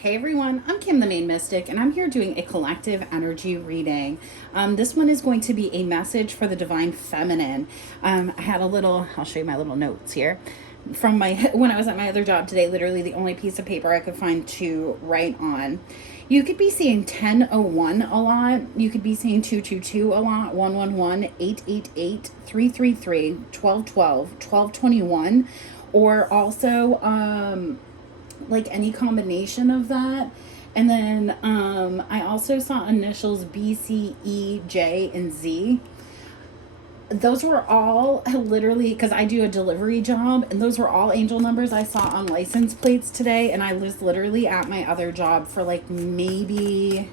Hey everyone, I'm Kim the Maine Mystic, and I'm here doing a collective energy reading. This one is going to be a message for the Divine Feminine. I had a little, I'll show you my little notes here. From when I was at my other job today, literally the only piece of paper I could find to write on. You could be seeing 1001 a lot. You could be seeing 222 a lot, 111, 888, 333, 1212, 1221, or also like any combination of that. And then I also saw initials B, C, E, J, and Z. Those were all literally, because I do a delivery job, and those were all angel numbers I saw on license plates today. And I was literally at my other job for like maybe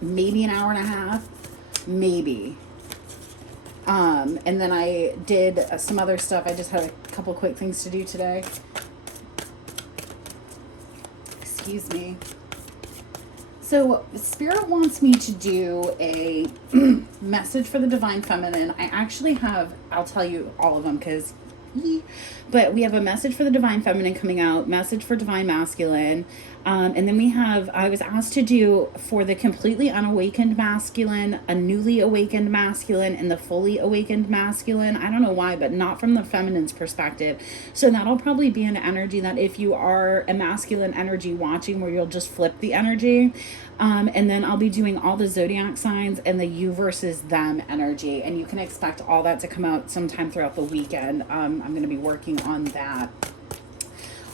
an hour and a half, maybe. And then I did some other stuff. I just had a couple quick things to do today. Excuse me. So Spirit wants me to do a message for the Divine Feminine. I actually have, I'll tell you all of them because, but we have a message for the Divine Feminine coming out, message for Divine Masculine, and then we have, I was asked to do for the completely unawakened masculine, a newly awakened masculine, and the fully awakened masculine. I don't know why, but not from the feminine's perspective. So that'll probably be an energy that if you are a masculine energy watching, where you'll just flip the energy. And then I'll be doing all the zodiac signs and the you versus them energy. And you can expect all that to come out sometime throughout the weekend. I'm going to be working on that.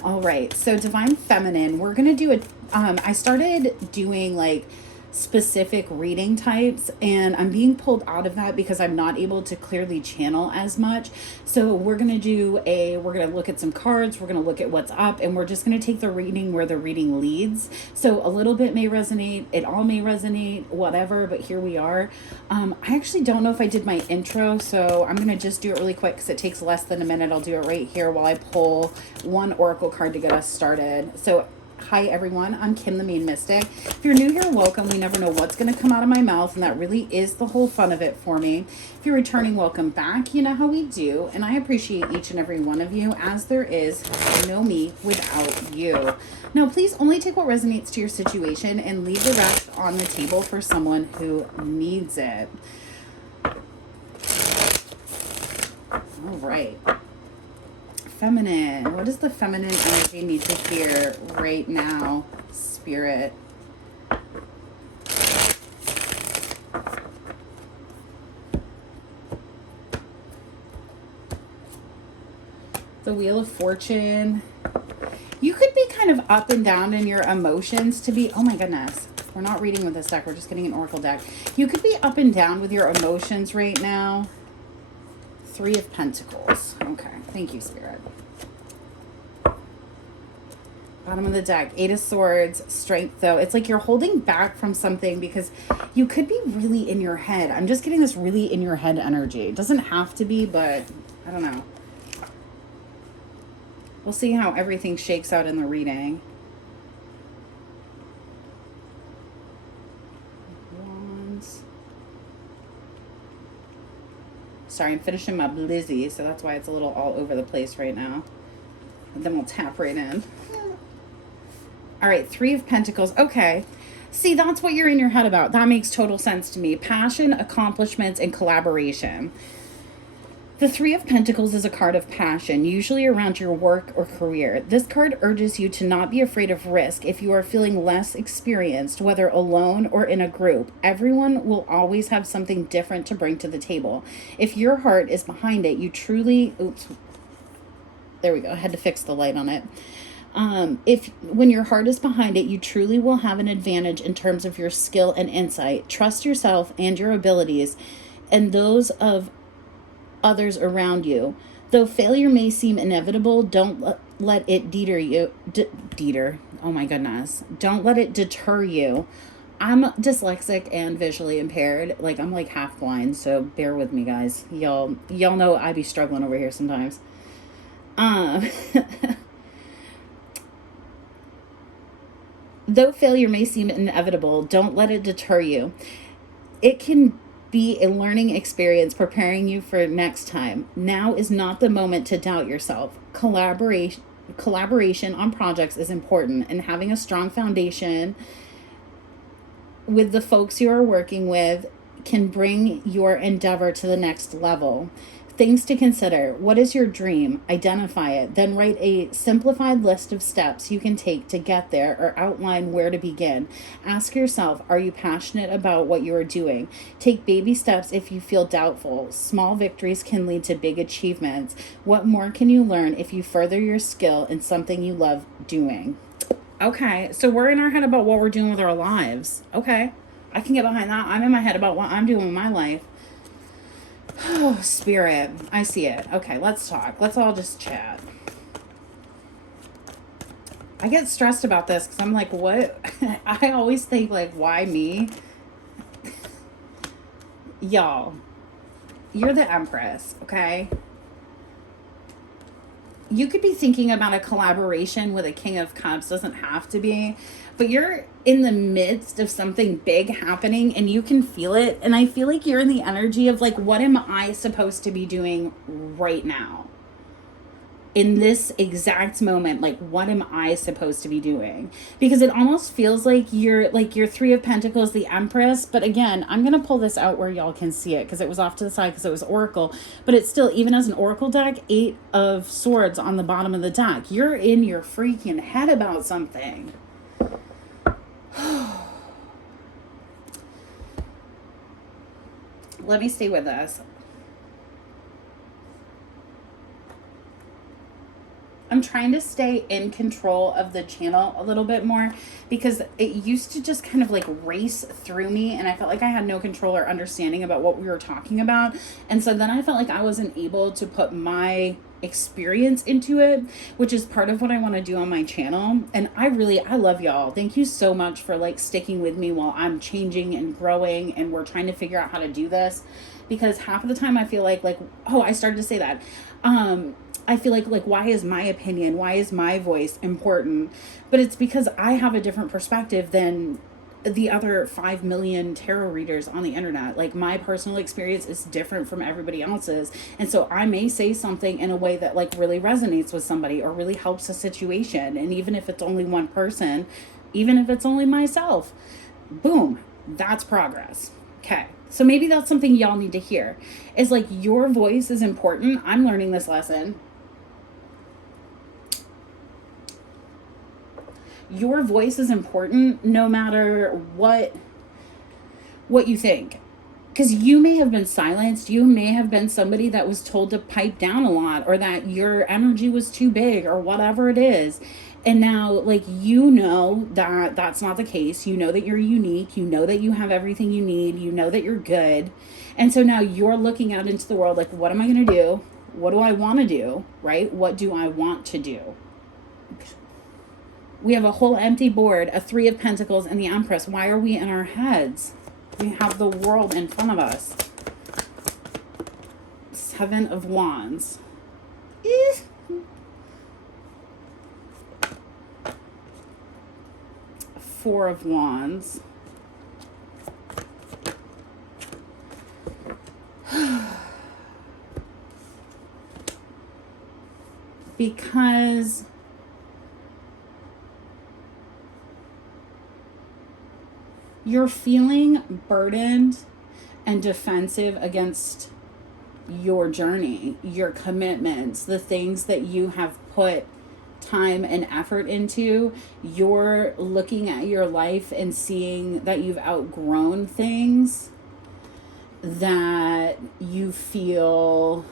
All right. So Divine Feminine, we're going to do I started doing like specific reading types, and I'm being pulled out of that because I'm not able to clearly channel as much. So we're going to we're going to look at some cards, we're going to look at what's up, and we're just going to take the reading where the reading leads. So a little bit may resonate, it all may resonate, whatever, but here we are. I actually don't know if I did my intro, so I'm going to just do it really quick because it takes less than a minute. I'll do it right here while I pull one oracle card to get us started. So hi everyone, I'm Kim the Maine Mystic. If you're new here, welcome. We never know what's going to come out of my mouth, and that really is the whole fun of it for me. If you're returning, welcome back. You know how we do, and I appreciate each and every one of you, as there is no me without you. Now, please only take what resonates to your situation and leave the rest on the table for someone who needs it. All right. Feminine. What does the feminine energy need to hear right now, Spirit? The Wheel of Fortune. You could be kind of up and down in your emotions to be, oh my goodness. We're not reading with this deck. We're just getting an oracle deck. You could be up and down with your emotions right now. Three of Pentacles. Okay. Thank you, Spirit. Bottom of the deck, Eight of Swords, Strength, though. It's like you're holding back from something because you could be really in your head. I'm just getting this really in your head energy. It doesn't have to be, but I don't know. We'll see how everything shakes out in the reading. Wands. Sorry, I'm finishing my blizzy, so that's why it's a little all over the place right now. And then we'll tap right in. All right, Three of Pentacles. Okay. See, that's what you're in your head about. That makes total sense to me. Passion, accomplishments, and collaboration. The Three of Pentacles is a card of passion, usually around your work or career. This card urges you to not be afraid of risk if you are feeling less experienced, whether alone or in a group. Everyone will always have something different to bring to the table. If your heart is behind it, you truly... Oops. There we go. I had to fix the light on it. When your heart is behind it, you truly will have an advantage in terms of your skill and insight. Trust yourself and your abilities and those of others around you. Though failure may seem inevitable, don't let it deter you. Oh my goodness. Don't let it deter you. I'm dyslexic and visually impaired. Like, I'm like half blind, so bear with me, guys. Y'all know I be struggling over here sometimes. Though failure may seem inevitable, don't let it deter you. It can be a learning experience preparing you for next time. Now is not the moment to doubt yourself. collaboration on projects is important, and having a strong foundation with the folks you are working with can bring your endeavor to the next level. Things to consider. What is your dream? Identify it. Then write a simplified list of steps you can take to get there, or outline where to begin. Ask yourself, are you passionate about what you are doing? Take baby steps if you feel doubtful. Small victories can lead to big achievements. What more can you learn if you further your skill in something you love doing? Okay, so we're in our head about what we're doing with our lives. Okay, I can get behind that. I'm in my head about what I'm doing with my life. Oh, Spirit, I see it. Okay, let's talk. Let's all just chat. I get stressed about this because I'm like, what? I always think, like, why me? Y'all, you're the Empress, okay? You could be thinking about a collaboration with a King of Cups. Doesn't have to be. But you're in the midst of something big happening and you can feel it. And I feel like you're in the energy of like, what am I supposed to be doing right now? In this exact moment, like, what am I supposed to be doing? Because it almost feels like you're Three of Pentacles, the Empress. But again, I'm going to pull this out where y'all can see it because it was off to the side because it was Oracle. But it's still, even as an Oracle deck, 8 of Swords on the bottom of the deck. You're in your freaking head about something. Let me stay with us. I'm trying to stay in control of the channel a little bit more because it used to just kind of like race through me and I felt like I had no control or understanding about what we were talking about. And so then I felt like I wasn't able to put my experience into it, which is part of what I want to do on my channel. And I love y'all. Thank you so much for like sticking with me while I'm changing and growing and we're trying to figure out how to do this, because half of the time I feel like oh, I started to say that I feel like why is my opinion, why is my voice important? But it's because I have a different perspective than the other 5 million tarot readers on the internet. Like, my personal experience is different from everybody else's. And so I may say something in a way that like really resonates with somebody or really helps a situation. And even if it's only one person, even if it's only myself, boom, that's progress. Okay. So maybe that's something y'all need to hear, is like, your voice is important. I'm learning this lesson. Your voice is important no matter what you think. Because you may have been silenced. You may have been somebody that was told to pipe down a lot, or that your energy was too big, or whatever it is. And now, like, you know that that's not the case. You know that you're unique. You know that you have everything you need. You know that you're good. And so now you're looking out into the world like, what am I going to do? What do I want to do? Right? What do I want to do? We have a whole empty board, a 3 of Pentacles and the Empress. Why are we in our heads? We have the world in front of us. 7 of Wands. 4 of Wands. Because you're feeling burdened and defensive against your journey, your commitments, the things that you have put time and effort into. You're looking at your life and seeing that you've outgrown things, that you feel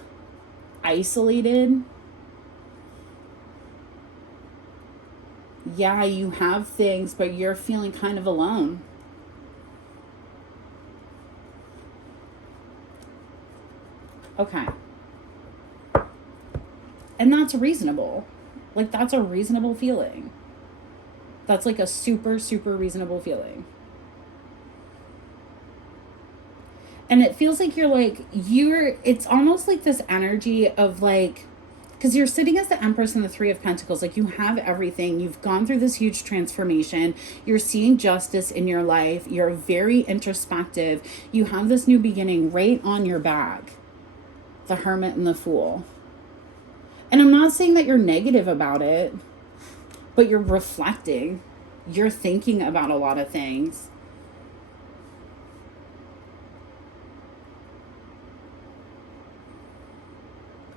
isolated. Yeah, you have things, but you're feeling kind of alone. Okay. And that's reasonable. Like, that's a reasonable feeling. That's like a super, super reasonable feeling. And it feels like it's almost like this energy of like, because you're sitting as the Empress and the 3 of Pentacles, like, you have everything. You've gone through this huge transformation. You're seeing justice in your life. You're very introspective. You have this new beginning right on your back. The Hermit and the Fool. And I'm not saying that you're negative about it, but you're reflecting. You're thinking about a lot of things.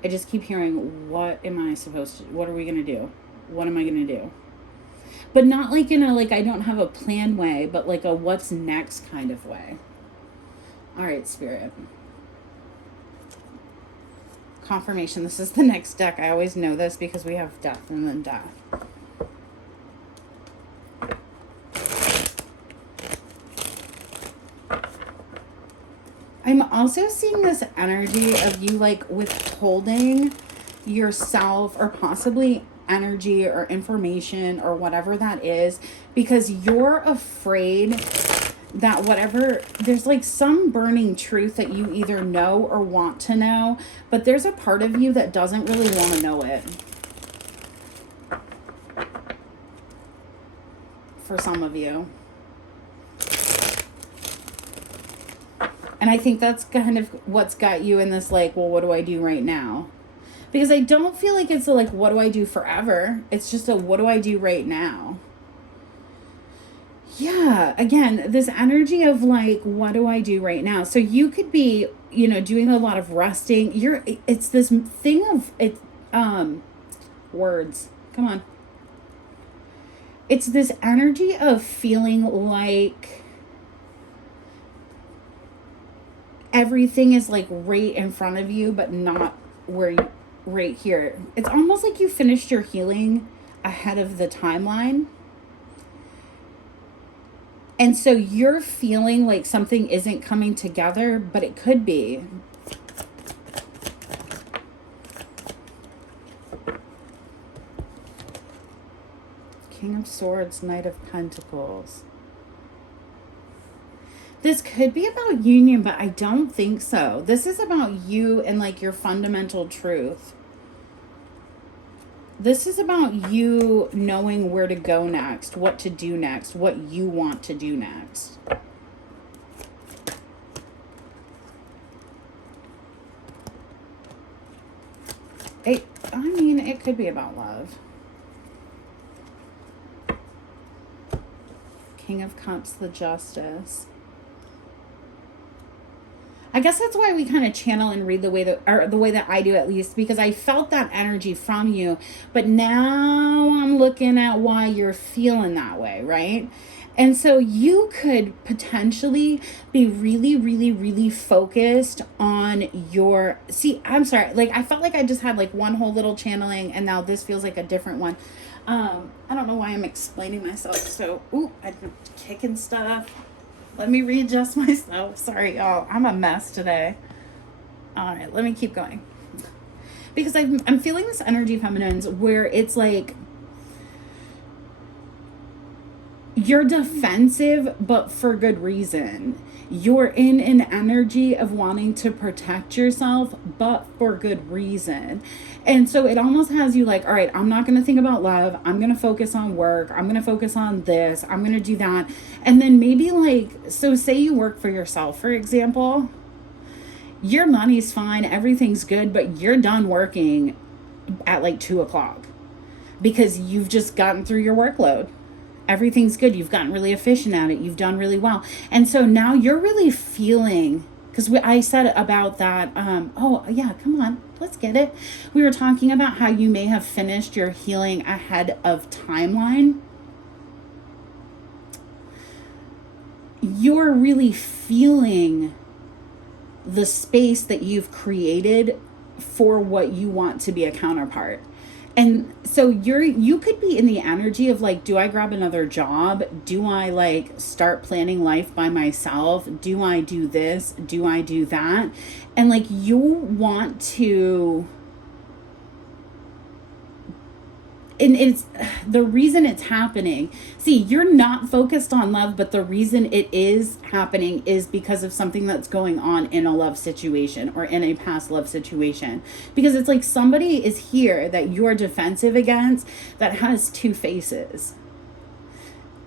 I just keep hearing, what am I supposed to, what are we going to do? What am I going to do? But not like in a, like, I don't have a plan way, but like a what's next kind of way. All right, Spirit. Confirmation. This is the next deck. I always know this because we have death and then death. I'm also seeing this energy of you like withholding yourself or possibly energy or information or whatever that is because you're afraid that whatever, there's like some burning truth that you either know or want to know, but there's a part of you that doesn't really want to know it. For some of you. And I think that's kind of what's got you in this, like, well, what do I do right now? Because I don't feel like it's a, like, what do I do forever? It's just a, what do I do right now? Yeah, again, this energy of, like, what do I do right now? So you could be, you know, doing a lot of resting. It's this thing of, words. Come on. It's this energy of feeling like everything is like right in front of you, but not where you, right here. It's almost like you finished your healing ahead of the timeline. And so you're feeling like something isn't coming together, but it could be. King of Swords, Knight of Pentacles. This could be about union, but I don't think so. This is about you and like your fundamental truth. This is about you knowing where to go next, what to do next, what you want to do next. I mean, it could be about love. King of Cups, the Justice. I guess that's why we kind of channel and read the way that, or the way that I do at least, because I felt that energy from you, but now I'm looking at why you're feeling that way, right? And so you could potentially be really, really, really focused on your, see, I'm sorry, like I felt like I just had like one whole little channeling and now this feels like a different one. I don't know why I'm explaining myself. So, I'm kicking stuff. Let me readjust myself. Sorry, y'all. I'm a mess today. All right, let me keep going. Because I'm feeling this energy, feminines, where it's like you're defensive, but for good reason. You're in an energy of wanting to protect yourself, but for good reason. And so it almost has you like, all right, I'm not going to think about love. I'm going to focus on work. I'm going to focus on this. I'm going to do that. And then maybe like, so say you work for yourself, for example, your money's fine. Everything's good, but you're done working at like 2:00 because you've just gotten through your workload. Everything's good. You've gotten really efficient at it. You've done really well. And so now you're really feeling, because I said about that, oh yeah, come on, let's get it. We were talking about how you may have finished your healing ahead of timeline. You're really feeling the space that you've created for what you want to be a counterpart. And so you could be in the energy of like, do I grab another job? Do I like start planning life by myself? Do I do this? Do I do that? And like you want to, and it's the reason it's happening. See, you're not focused on love, but the reason it is happening is because of something that's going on in a love situation or in a past love situation. Because it's like somebody is here that you're defensive against that has two faces.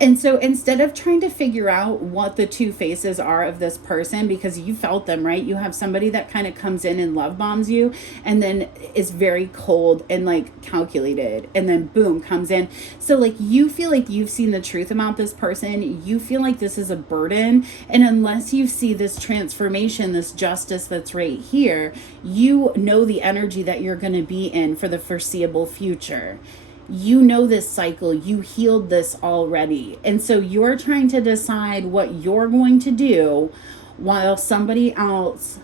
And so instead of trying to figure out what the two faces are of this person, because you felt them, right? You have somebody that kind of comes in and love bombs you and then is very cold and like calculated and then boom, comes in. So like you feel like you've seen the truth about this person. You feel like this is a burden. And unless you see this transformation, this justice that's right here, you know the energy that you're going to be in for the foreseeable future. You know this cycle, you healed this already. And so you're trying to decide what you're going to do while somebody else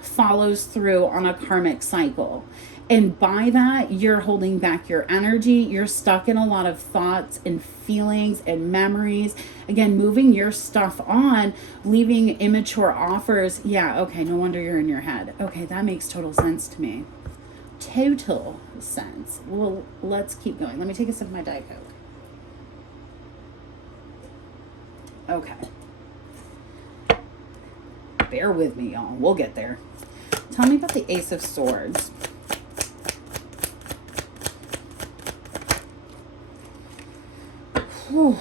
follows through on a karmic cycle. And by that, you're holding back your energy. You're stuck in a lot of thoughts and feelings and memories. Again, moving your stuff on, leaving immature offers. Yeah, okay, no wonder you're in your head. Okay, that makes total sense to me. Total sense. Well, let's keep going. Let me take a sip of my Diet Coke. Okay. Bear with me, y'all. We'll get there. Tell me about the Ace of Swords. Whew.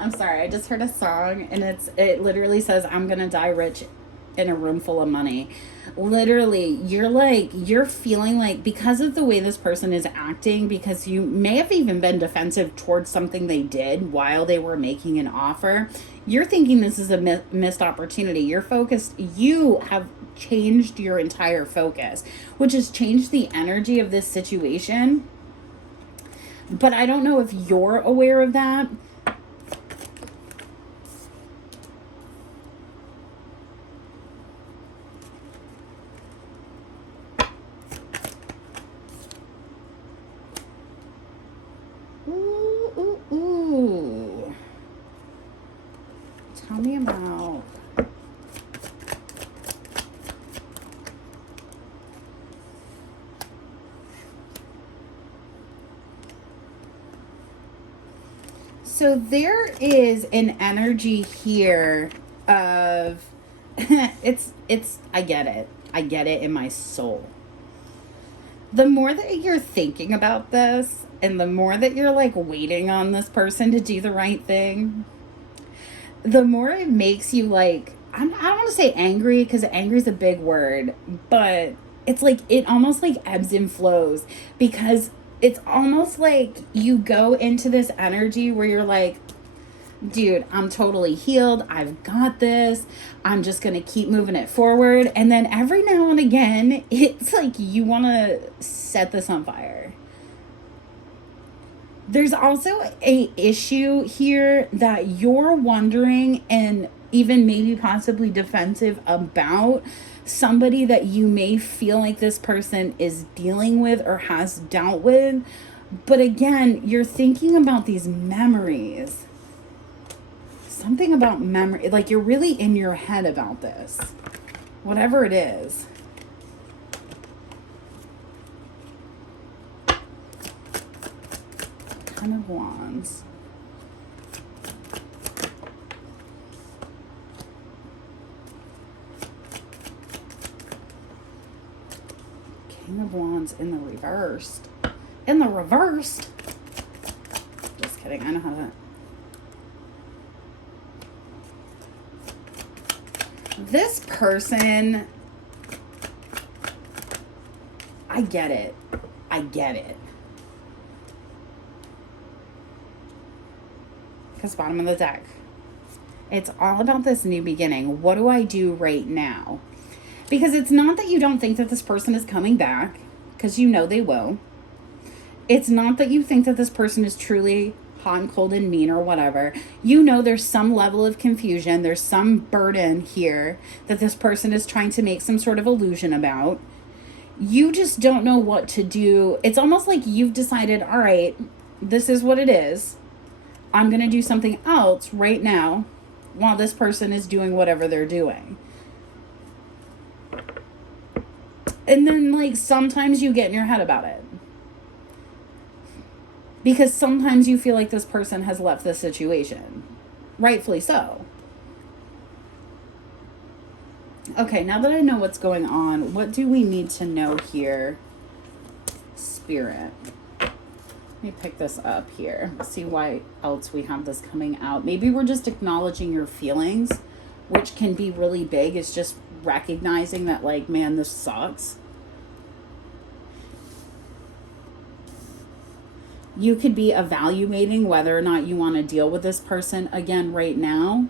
I'm sorry, I just heard a song and it literally says, I'm gonna die rich in a room full of money. Literally, you're feeling like, because of the way this person is acting, because you may have even been defensive towards something they did while they were making an offer, you're thinking this is a missed opportunity. You're focused, you have changed your entire focus, which has changed the energy of this situation. But I don't know if you're aware of that. Ooh. Tell me about... So there is an energy here of... it's I get it. I get it in my soul. The more that you're thinking about this, and the more that you're like waiting on this person to do the right thing, the more it makes you like, I don't want to say angry, because angry is a big word, but it's like, it almost like ebbs and flows, because it's almost like you go into this energy where you're like, dude, I'm totally healed. I've got this. I'm just going to keep moving it forward. And then every now and again, it's like you want to set this on fire. There's also a issue here that you're wondering and even maybe possibly defensive about somebody that you may feel like this person is dealing with or has dealt with. But again, you're thinking about these memories. Something about memory, like you're really in your head about this, whatever it is. Ten of Wands. King of Wands in the reversed. In the reversed? Just kidding, I know how to... This person, I get it. I get it. Because bottom of the deck. It's all about this new beginning. What do I do right now? Because it's not that you don't think that this person is coming back, because you know they will. It's not that you think that this person is truly hot and cold and mean or whatever. You know there's some level of confusion. There's some burden here that this person is trying to make some sort of illusion about. You just don't know what to do. It's almost like you've decided, all right, this is what it is. I'm going to do something else right now while this person is doing whatever they're doing. And then, like, sometimes you get in your head about it. Because sometimes you feel like this person has left the situation. Rightfully so. Okay, now that I know what's going on, what do we need to know here Spirit. Let me pick this up here. See why else we have this coming out. Maybe we're just acknowledging your feelings, which can be really big. It's just recognizing that, like, man, this sucks. You could be evaluating whether or not you want to deal with this person again right now.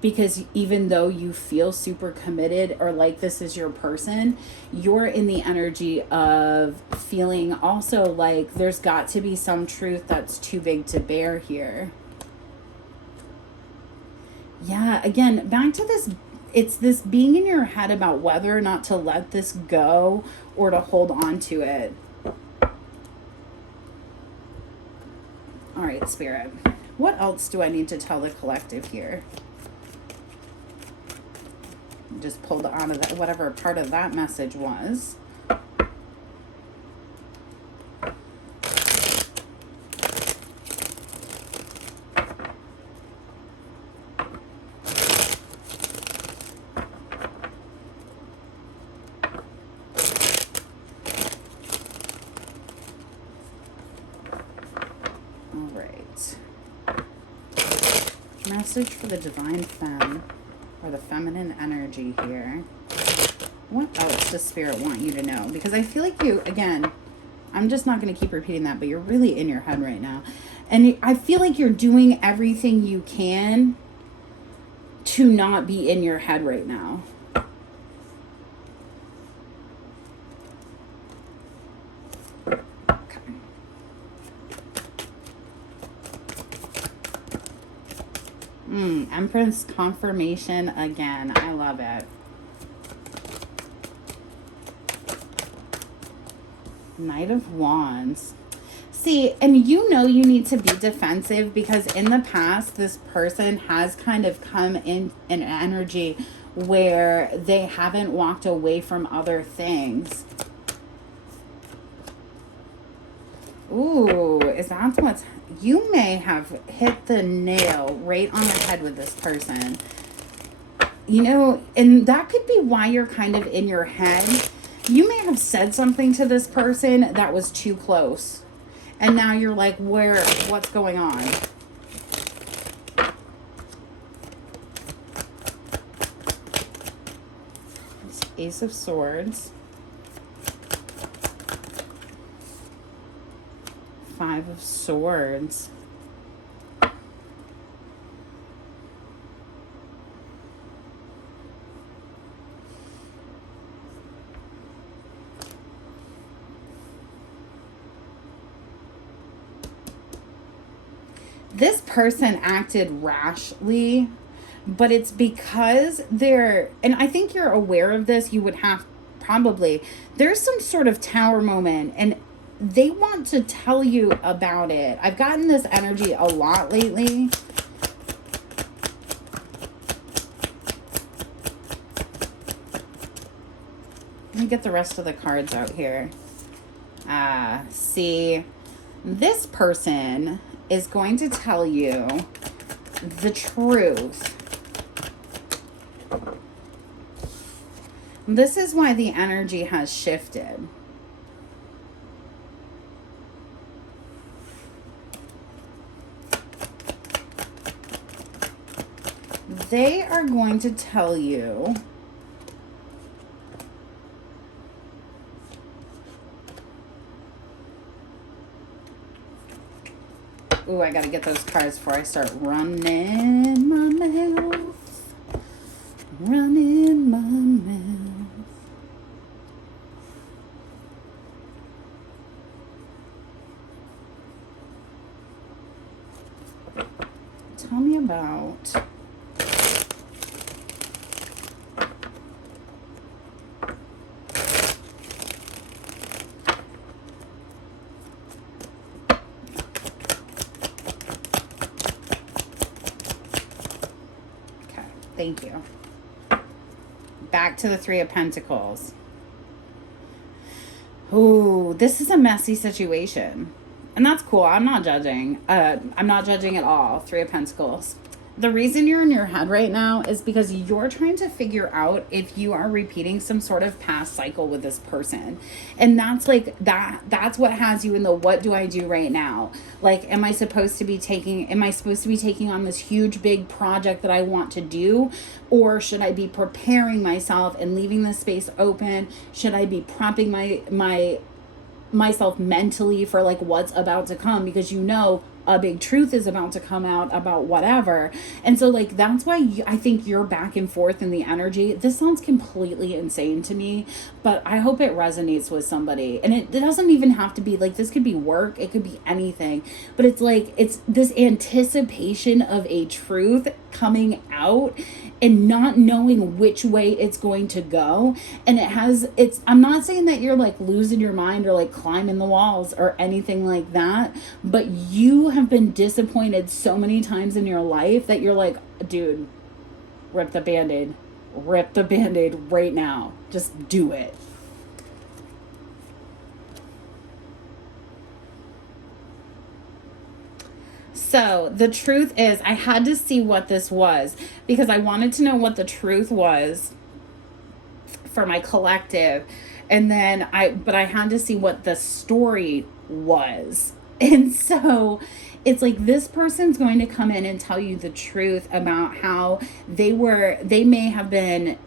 Because even though you feel super committed or like this is your person, you're in the energy of feeling also like there's got to be some truth that's too big to bear here. Yeah, again, back to this, it's this being in your head about whether or not to let this go or to hold on to it. All right, Spirit. What else do I need to tell the collective here? Just pulled out of that, whatever part of that message was. All right. Message for the Divine Femme. Or the feminine energy here. What else does Spirit want you to know? Because I feel like you, again, I'm just not going to keep repeating that, but you're really in your head right now. And I feel like you're doing everything you can to not be in your head right now. Empress confirmation again. I love it. Knight of Wands. See, and you know you need to be defensive because in the past, this person has kind of come in an energy where they haven't walked away from other things. Ooh, is that what's... You may have hit the nail right on the head with this person. You know, and that could be why you're kind of in your head. You may have said something to this person that was too close. And now you're like, what's going on? It's Ace of Swords. Five of Swords. This person acted rashly, but it's because they're, and I think you're aware of this, you would have probably, there's some sort of tower moment and they want to tell you about it. I've gotten this energy a lot lately. Let me get the rest of the cards out here. See, this person is going to tell you the truth. This is why the energy has shifted. They are going to tell you ooh, I gotta get those cards before I start running my mouth. Running my mouth. Tell me about thank you. Back to the Three of Pentacles. Ooh, this is a messy situation. And that's cool. I'm not judging. I'm not judging at all. Three of Pentacles. The reason you're in your head right now is because you're trying to figure out if you are repeating some sort of past cycle with this person. And that's like that's what has you in the what do I do right now? Like, am I supposed to be taking on this huge big project that I want to do? Or should I be preparing myself and leaving the space open? Should I be prepping myself mentally for like what's about to come, because a big truth is about to come out about whatever. And so like that's why I think you're back and forth in the energy. This sounds completely insane to me, but I hope it resonates with somebody. And it doesn't even have to be like, this could be work, it could be anything, but it's like it's this anticipation of a truth coming out and not knowing which way it's going to go. And I'm not saying that you're like losing your mind or like climbing the walls or anything like that, but you have been disappointed so many times in your life that you're like, dude, rip the band-aid right now, just do it. So the truth is, I had to see what this was because I wanted to know what the truth was for my collective. And then I had to see what the story was. And so it's like this person's going to come in and tell you the truth about how they may have been,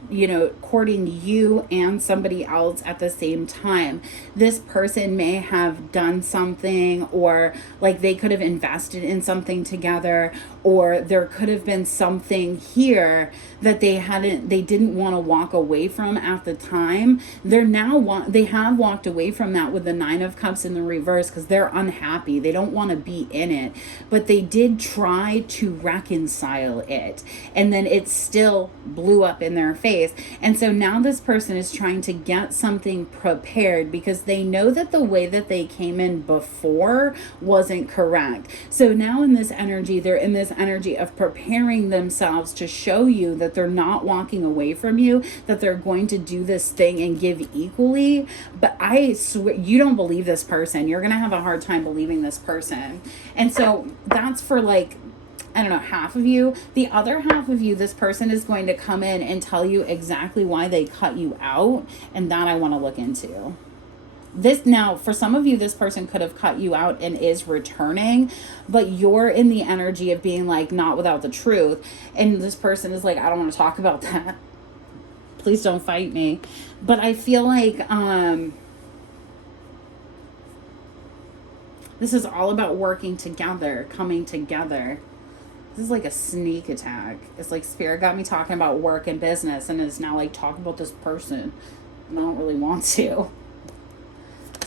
courting you and somebody else at the same time. This person may have done something, or like they could have invested in something together, or there could have been something here that they didn't want to walk away from at the time. They have walked away from that with the 9 of Cups in the reverse because they're unhappy. They don't want to be in it, but they did try to reconcile it, and then it still blew up in their face. And so now this person is trying to get something prepared because they know that the way that they came in before wasn't correct. So now in this energy, they're in this energy of preparing themselves to show you that they're not walking away from you, that they're going to do this thing and give equally. But I swear, you don't believe this person. You're going to have a hard time believing this person. And so that's for like, I don't know, half of you. The other half of you, this person is going to come in and tell you exactly why they cut you out. And that I want to look into. Now, for some of you, this person could have cut you out and is returning, but you're in the energy of being like, not without the truth. And this person is like, I don't want to talk about that. Please don't fight me. But I feel like, this is all about working together, coming together. This is like a sneak attack. It's like Spirit got me talking about work and business and is now like, talk about this person. And I don't really want to.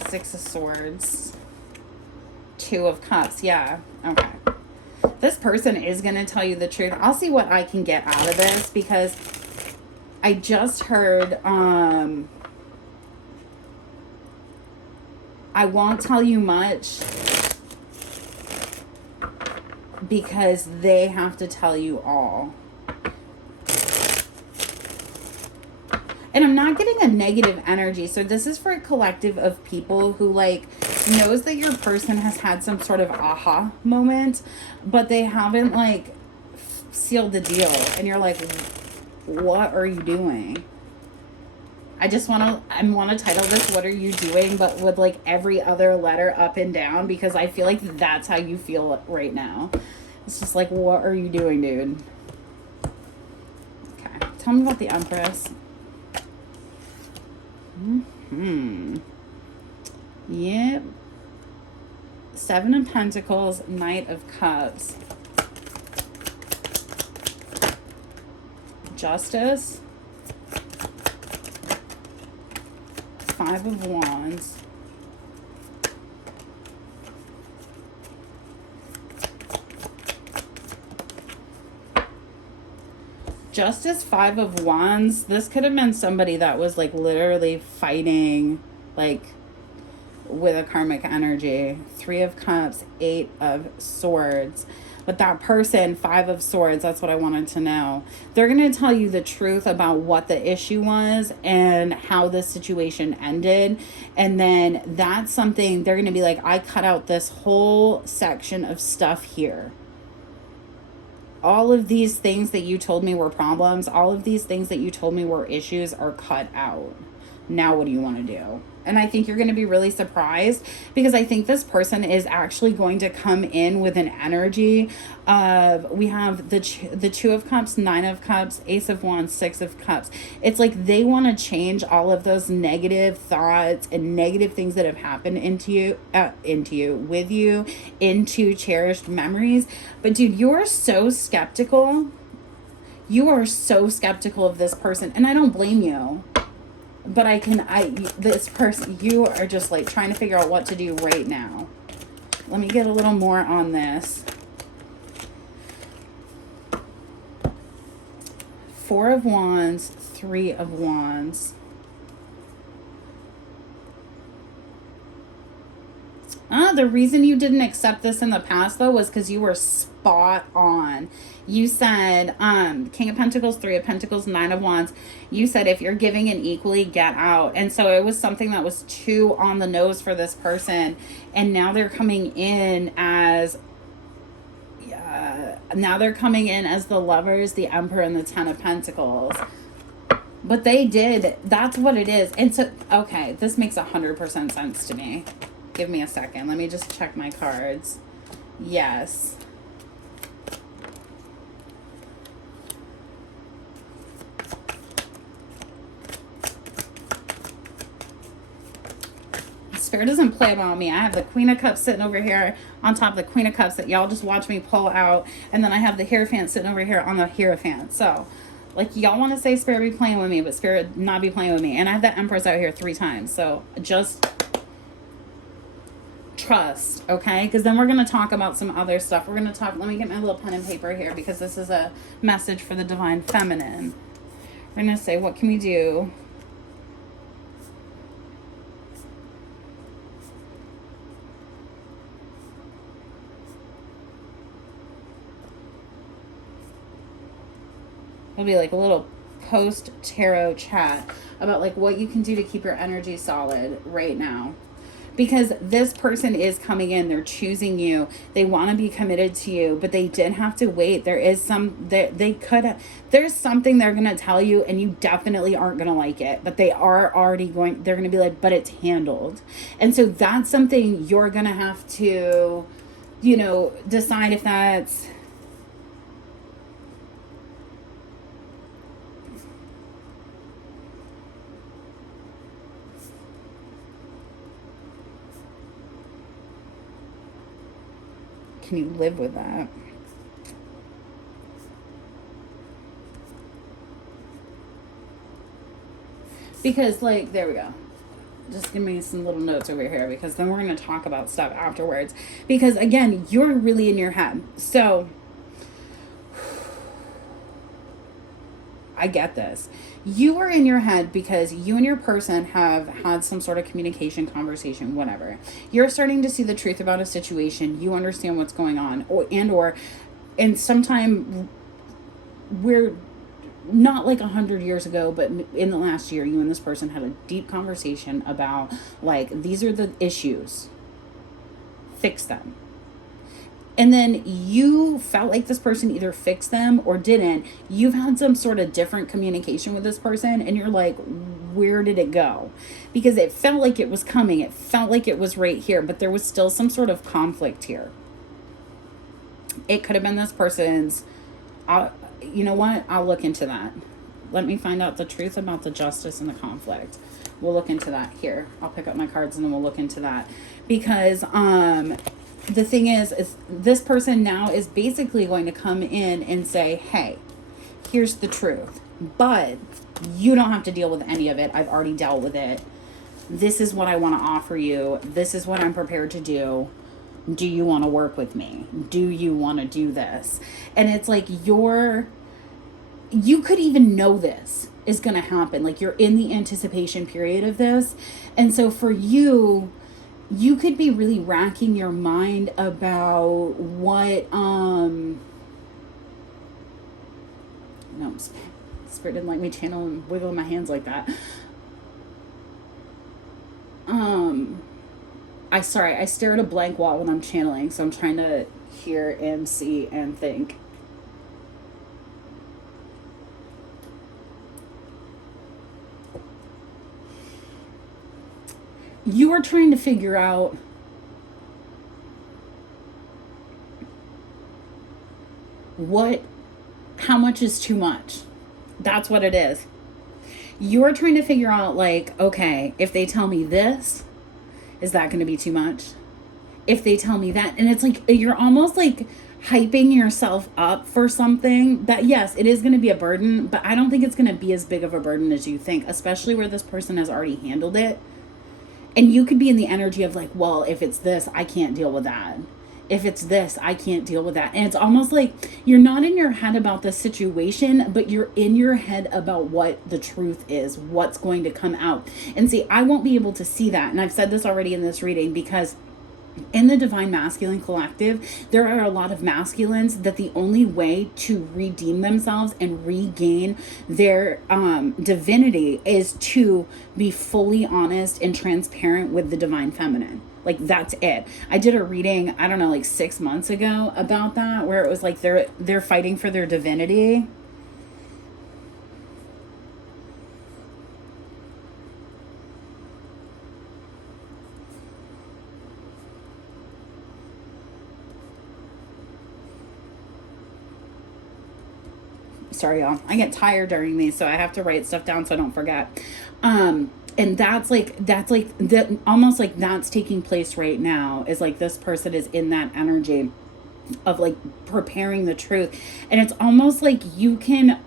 6 of Swords. 2 of Cups. Yeah. Okay. This person is going to tell you the truth. I'll see what I can get out of this because I just heard, I won't tell you much because they have to tell you all. And I'm not getting a negative energy. So this is for a collective of people who like knows that your person has had some sort of aha moment, but they haven't like sealed the deal. And you're like, what are you doing? I want to title this, what are you doing? But with like every other letter up and down, because I feel like that's how you feel right now. It's just like, what are you doing, dude? Okay. Tell me about the Empress. Yep. 7 of Pentacles, Knight of Cups. Justice. 5 of Wands. Justice, 5 of Wands. This could have been somebody that was like literally fighting like with a karmic energy. 3 of Cups, 8 of Swords. But that person, 5 of Swords, that's what I wanted to know. They're going to tell you the truth about what the issue was and how the situation ended. And then that's something they're going to be like, I cut out this whole section of stuff here. all of these things that you told me were problems, all of these things that you told me were issues are cut out. Now what do you want to do? And I think you're going to be really surprised, because I think this person is actually going to come in with an energy of, we have the Two of Cups, Nine of Cups, Ace of Wands, Six of Cups. It's like they want to change all of those negative thoughts and negative things that have happened into cherished memories. But dude, you're so skeptical. You are so skeptical of this person, and I don't blame you. But this person, you are just like trying to figure out what to do right now. Let me get a little more on this. Four of Wands, Three of Wands. The reason you didn't accept this in the past, though, was because you were spot on. You said, King of Pentacles, Three of Pentacles, Nine of Wands. You said, if you're giving it equally, get out. And so it was something that was too on the nose for this person. And now they're coming in as, the Lovers, the Emperor, and the Ten of Pentacles. But they did. That's what it is. And so, okay, this makes 100% sense to me. Give me a second. Let me just check my cards. Yes. Spirit doesn't play about me. I have the Queen of Cups sitting over here on top of the Queen of Cups that y'all just watch me pull out. And then I have the Hierophant sitting over here on the Hierophant. So, like, y'all want to say Spirit be playing with me, but Spirit not be playing with me. And I have the Empress out here 3 times. So, just trust, okay? Because then we're going to talk about some other stuff. We're going to talk, let me get my little pen and paper here, because this is a message for the Divine Feminine. We're going to say, what can we do? It'll be like a little post tarot chat about like what you can do to keep your energy solid right now. Because this person is coming in, they're choosing you, they want to be committed to you, but they did have to wait. There is there's something they're going to tell you, and you definitely aren't going to like it, but they're going to be like, but it's handled. And so that's something you're going to have to, decide if that's, can you live with that? Because, like, there we go. Just give me some little notes over here, because then we're going to talk about stuff afterwards. Because, again, you're really in your head. So, I get this. You are in your head because you and your person have had some sort of communication, conversation, whatever. You're starting to see the truth about a situation. You understand what's going on. And sometime we're not like 100 years ago, but in the last year, you and this person had a deep conversation about, like, these are the issues. Fix them. And then you felt like this person either fixed them or didn't. You've had some sort of different communication with this person, and you're like, where did it go? Because it felt like it was coming. It felt like it was right here, but there was still some sort of conflict here. It could have been this person's, you know what? I'll look into that. Let me find out the truth about the justice and the conflict. We'll look into that here. I'll pick up my cards and then we'll look into that. Because, the thing is this person now is basically going to come in and say, hey, here's the truth, but you don't have to deal with any of it. I've already dealt with it. This is what I want to offer you. This is what I'm prepared to do. Do you want to work with me? Do you want to do this? And it's like you could even know this is going to happen. Like, you're in the anticipation period of this. And so for you could be really racking your mind about what, no, Spirit didn't like me channel and wiggle my hands like that. I stare at a blank wall when I'm channeling, so I'm trying to hear and see and think. you are trying to figure out how much is too much. That's what it is. You're trying to figure out, like, okay, if they tell me this, is that going to be too much? If they tell me that, and it's like, you're almost like hyping yourself up for something that, yes, it is going to be a burden, but I don't think it's going to be as big of a burden as you think, especially where this person has already handled it. And you could be in the energy of like, well, if it's this, I can't deal with that. If it's this, I can't deal with that. And it's almost like you're not in your head about the situation, but you're in your head about what the truth is, what's going to come out. And see, I won't be able to see that. And I've said this already in this reading, because in the Divine Masculine Collective, there are a lot of masculines that the only way to redeem themselves and regain their divinity is to be fully honest and transparent with the Divine Feminine. Like, that's it. I did a reading, I don't know, like 6 months ago about that, where it was like they're fighting for their divinity. Sorry, y'all. I get tired during these, so I have to write stuff down so I don't forget. And that's almost like that's taking place right now, is like this person is in that energy of like preparing the truth. And it's almost like you can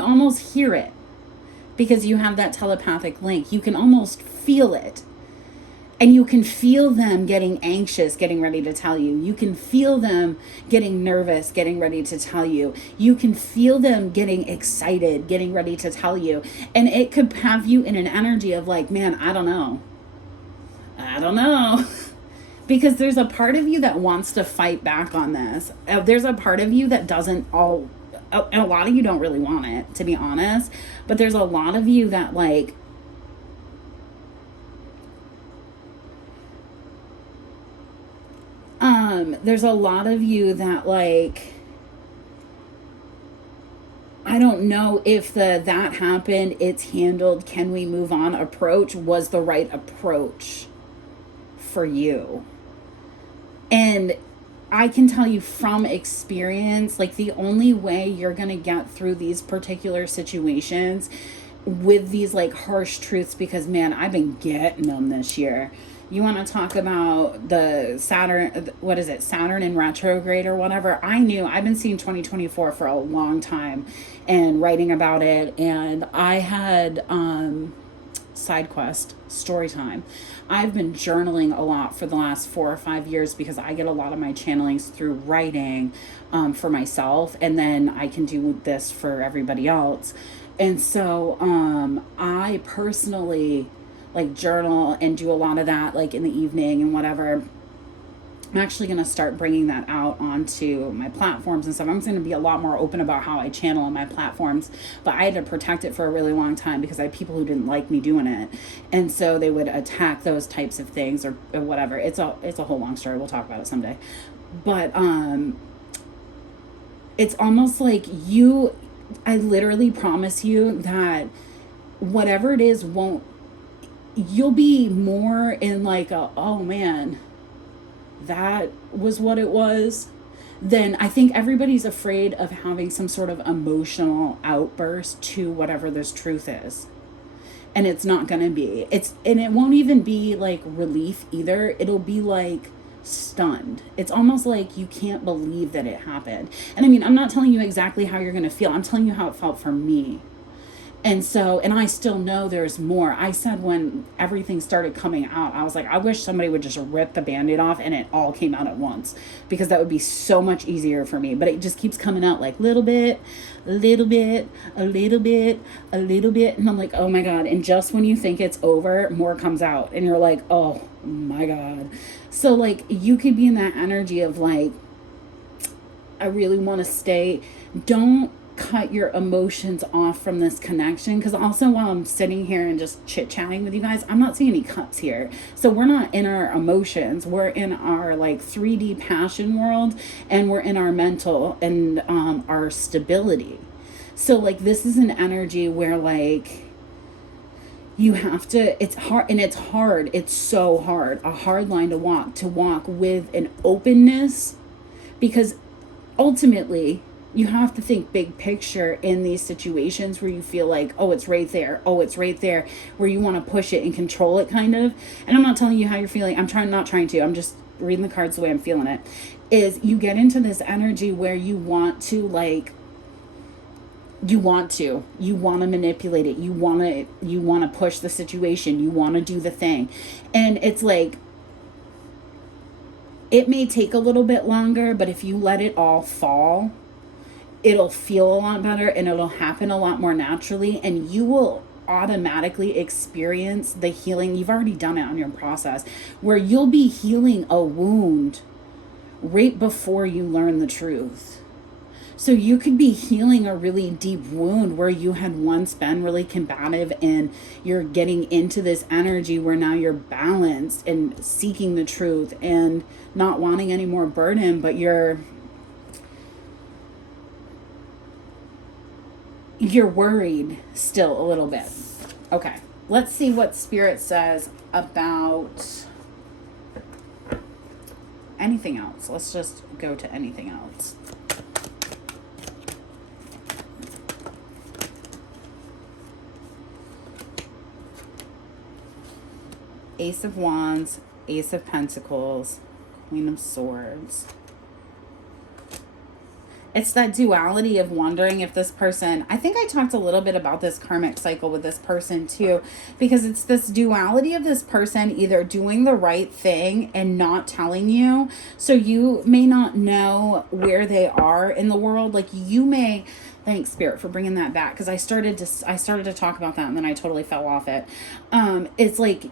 almost hear it, because you have that telepathic link. You can almost feel it. And you can feel them getting anxious, getting ready to tell you. You can feel them getting nervous, getting ready to tell you. You can feel them getting excited, getting ready to tell you. And it could have you in an energy of like, man, I don't know. Because there's a part of you that wants to fight back on this. There's a part of you that doesn't and a lot of you don't really want it, to be honest. But there's a lot of you that like, there's a lot of you that like, I don't know if that happened, it's handled, can we move on approach was the right approach for you. And I can tell you from experience, like the only way you're going to get through these particular situations with these like harsh truths, because man, I've been getting them this year. You want to talk about the Saturn in retrograde or whatever. I've been seeing 2024 for a long time and writing about it. And I had side quest story time. I've been journaling a lot for the last 4 or 5 years, because I get a lot of my channelings through writing for myself, and then I can do this for everybody else. And so I personally like journal and do a lot of that like in the evening and whatever. I'm actually going to start bringing that out onto my platforms and stuff. I'm going to be a lot more open about how I channel on my platforms, but I had to protect it for a really long time because I had people who didn't like me doing it. And so they would attack those types of things or whatever. It's a whole long story. We'll talk about it someday. But it's almost like I literally promise you that whatever it is you'll be more in like oh man, that was what it was. Then I think everybody's afraid of having some sort of emotional outburst to whatever this truth is. And it's not going to be. And it won't even be like relief either. It'll be like stunned. It's almost like you can't believe that it happened. And I mean, I'm not telling you exactly how you're going to feel. I'm telling you how it felt for me. And so, and I still know there's more. I said when everything started coming out, I was like, I wish somebody would just rip the Band-Aid off and it all came out at once, because that would be so much easier for me. But it just keeps coming out like little bit, a little bit, a little bit, a little bit. And I'm like, oh my God. And just when you think it's over, more comes out. And you're like, oh my God. So like you could be in that energy of like, I really want to stay. Don't cut your emotions off from this connection, because also while I'm sitting here and just chit-chatting with you guys, I'm not seeing any cuts here. So we're not in our emotions, we're in our like 3D passion world, and we're in our mental and our stability. So like this is an energy where like you have to, it's hard, and it's hard, it's so hard, a hard line to walk with an openness, because ultimately you have to think big picture in these situations where you feel like, oh, it's right there, oh, it's right there, where you want to push it and control it, kind of. And I'm not telling you how you're feeling, not trying to, I'm just reading the cards the way I'm feeling it. Is you get into this energy where you want to, like, you want to manipulate it, you want to push the situation, you want to do the thing, and it's like, it may take a little bit longer, but if you let it all fall, it'll feel a lot better, and it'll happen a lot more naturally, and you will automatically experience the healing. You've already done it on your process, where you'll be healing a wound right before you learn the truth. So you could be healing a really deep wound where you had once been really combative, and you're getting into this energy where now you're balanced and seeking the truth and not wanting any more burden, but you're worried still a little bit. Okay, let's see what Spirit says about anything else. Let's just go to anything else. Ace of Wands, Ace of Pentacles, Queen of Swords. It's that duality of wondering if this person, I think I talked a little bit about this karmic cycle with this person too, because it's this duality of this person either doing the right thing and not telling you. So you may not know where they are in the world. Like, you may, thanks Spirit for bringing that back, because I started to talk about that and then I totally fell off it. It's like,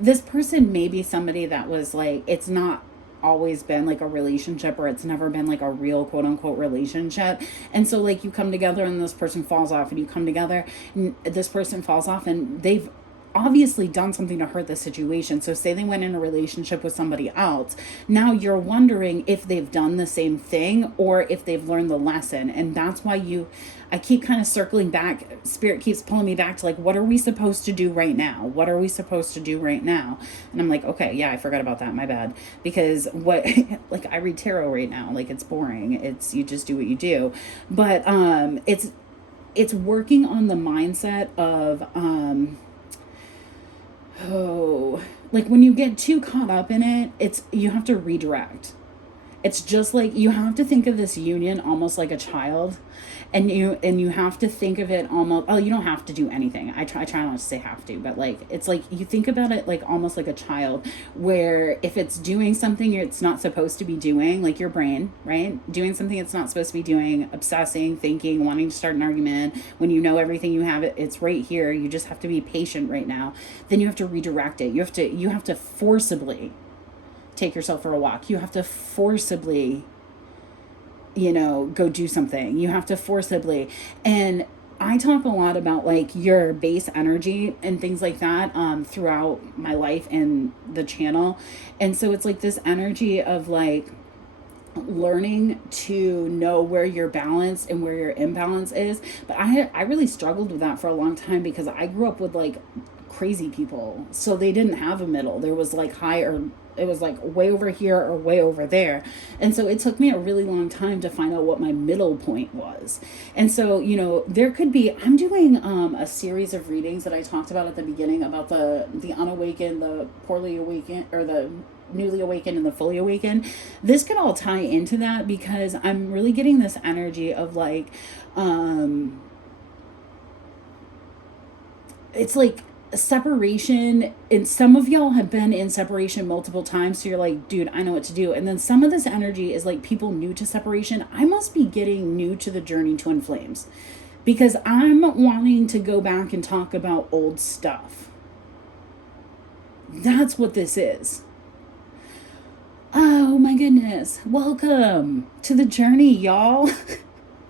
this person may be somebody that was like, it's not always been like a relationship, or it's never been like a real quote unquote relationship, and so like you come together and this person falls off, and you come together and this person falls off, and they've obviously done something to hurt the situation. So say they went in a relationship with somebody else, now you're wondering if they've done the same thing or if they've learned the lesson. And that's why I keep kind of circling back. Spirit keeps pulling me back to like, what are we supposed to do right now? What are we supposed to do right now? And I'm like, okay, yeah, I forgot about that. My bad. Because like I read tarot right now, like it's boring. It's, you just do what you do. But it's working on the mindset of, like when you get too caught up in it, you have to redirect. It's just like, you have to think of this union almost like a child, and you have to think of it almost, oh, you don't have to do anything. I try not to say have to, but like, it's like, you think about it like almost like a child, where if it's doing something it's not supposed to be doing, like your brain, right? Doing something it's not supposed to be doing, obsessing, thinking, wanting to start an argument, when you know everything you have, it's right here. You just have to be patient right now. Then you have to redirect it. You have to forcibly take yourself for a walk. You have to forcibly, go do something. You have to forcibly. And I talk a lot about like your base energy and things like that throughout my life and the channel. And so it's like this energy of like learning to know where your balance and where your imbalance is. But I really struggled with that for a long time, because I grew up with like crazy people, so they didn't have a middle. There was like high, or it was like way over here or way over there. And so it took me a really long time to find out what my middle point was. And so, there could be, I'm doing a series of readings that I talked about at the beginning about the unawakened, the poorly awakened, or the newly awakened and the fully awakened. This could all tie into that, because I'm really getting this energy of like, it's like separation, and some of y'all have been in separation multiple times, so you're like, dude, I know what to do. And then some of this energy is like people new to separation. I must be getting new to the journey twin flames, because I'm wanting to go back and talk about old stuff. That's what this is. Oh my goodness, welcome to the journey, y'all.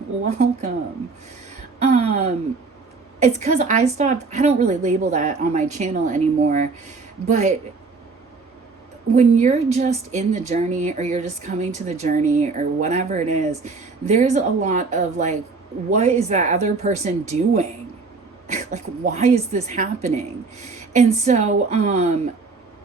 Welcome. It's because I don't really label that on my channel anymore, but when you're just in the journey, or you're just coming to the journey, or whatever it is, there's a lot of like, what is that other person doing? like, why is this happening? And so,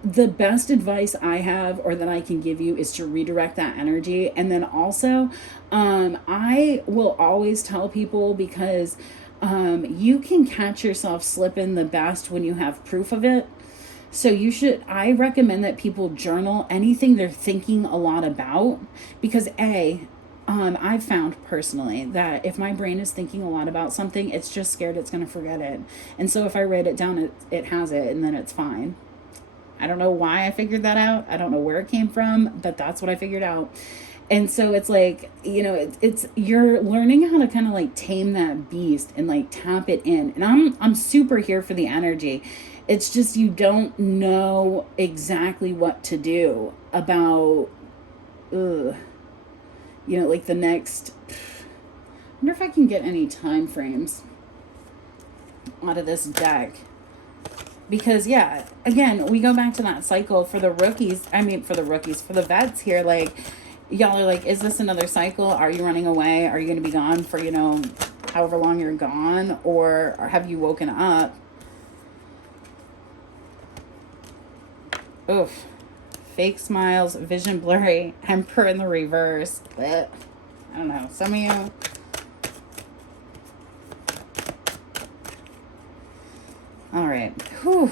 the best advice I have or that I can give you is to redirect that energy. And then also, I will always tell people, because you can catch yourself slipping the best when you have proof of it. So I recommend that people journal anything they're thinking a lot about, because I've found personally that if my brain is thinking a lot about something, it's just scared it's going to forget it. And so if I write it down, it has it, and then it's fine. I don't know why I figured that out. I don't know where it came from, but that's what I figured out. And so it's like, it's you're learning how to kind of like tame that beast and like tap it in. And I'm super here for the energy. It's just you don't know exactly what to do about like the next. I wonder if I can get any time frames out of this deck. Because, yeah, again, we go back to that cycle for the for the vets here. Like, y'all are like, is this another cycle? Are you running away? Are you going to be gone for, however long you're gone? Or have you woken up? Oof. Fake smiles, vision blurry, Emperor in the reverse. Blech. I don't know. Some of you... All right. Whew.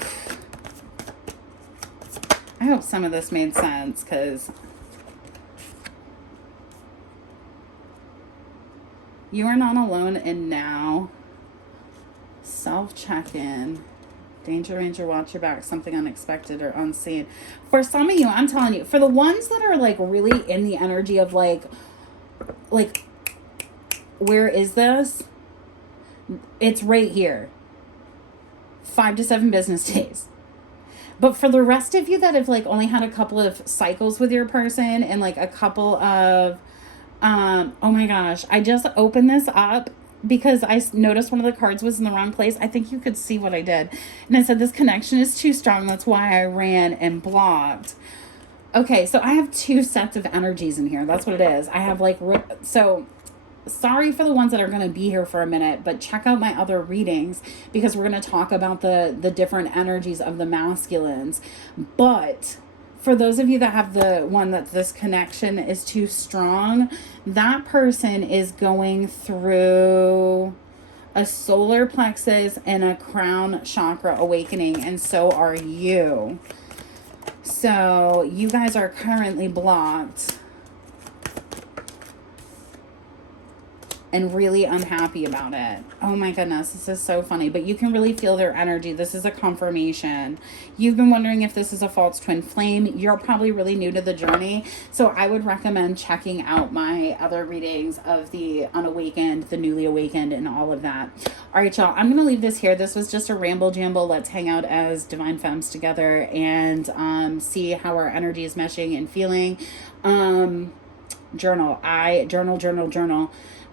I hope some of this made sense, because you are not alone in now. Self-check-in. Danger, ranger, watch your back. Something unexpected or unseen. For some of you, I'm telling you, for the ones that are like really in the energy of like, where is this? It's right here. 5 to 7 business days. But for the rest of you that have like only had a couple of cycles with your person and like a couple of, oh my gosh, I just opened this up because I noticed one of the cards was in the wrong place. I think you could see what I did. And I said, this connection is too strong. That's why I ran and blocked. Okay, so I have 2 sets of energies in here. That's what it is. I have like, so sorry for the ones that are going to be here for a minute, but check out my other readings, because we're going to talk about the different energies of the masculines. But for those of you that have the one that this connection is too strong, that person is going through a solar plexus and a crown chakra awakening, and so are you. So you guys are currently blocked and really unhappy about it. Oh my goodness, this is so funny. But you can really feel their energy. This is a confirmation. You've been wondering if this is a false twin flame. You're probably really new to the journey. So I would recommend checking out my other readings of the unawakened, the newly awakened, and all of that. All right, y'all, I'm going to leave this here. This was just a ramble jamble. Let's hang out as Divine Femmes together and see how our energy is meshing and feeling. Journal.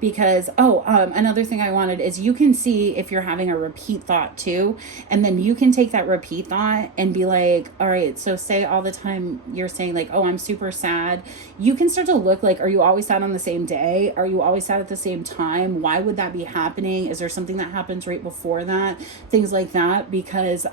Because, another thing I wanted is you can see if you're having a repeat thought too. And then you can take that repeat thought and be like, all right, so say all the time you're saying like, oh, I'm super sad. You can start to look like, are you always sad on the same day? Are you always sad at the same time? Why would that be happening? Is there something that happens right before that? Things like that. Because,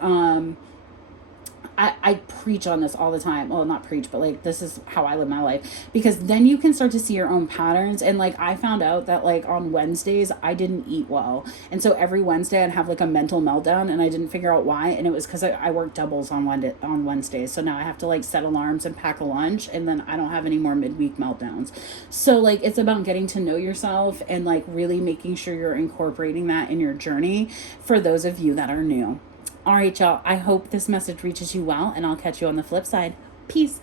I preach on this all the time. Well, not preach, but like this is how I live my life, because then you can start to see your own patterns. And like I found out that like on Wednesdays I didn't eat well, and so every Wednesday I'd have like a mental meltdown, and I didn't figure out why. And it was because I work doubles on Wednesdays, so now I have to like set alarms and pack a lunch, and then I don't have any more midweek meltdowns. So like it's about getting to know yourself and like really making sure you're incorporating that in your journey for those of you that are new. All right, y'all. I hope this message reaches you well, and I'll catch you on the flip side. Peace.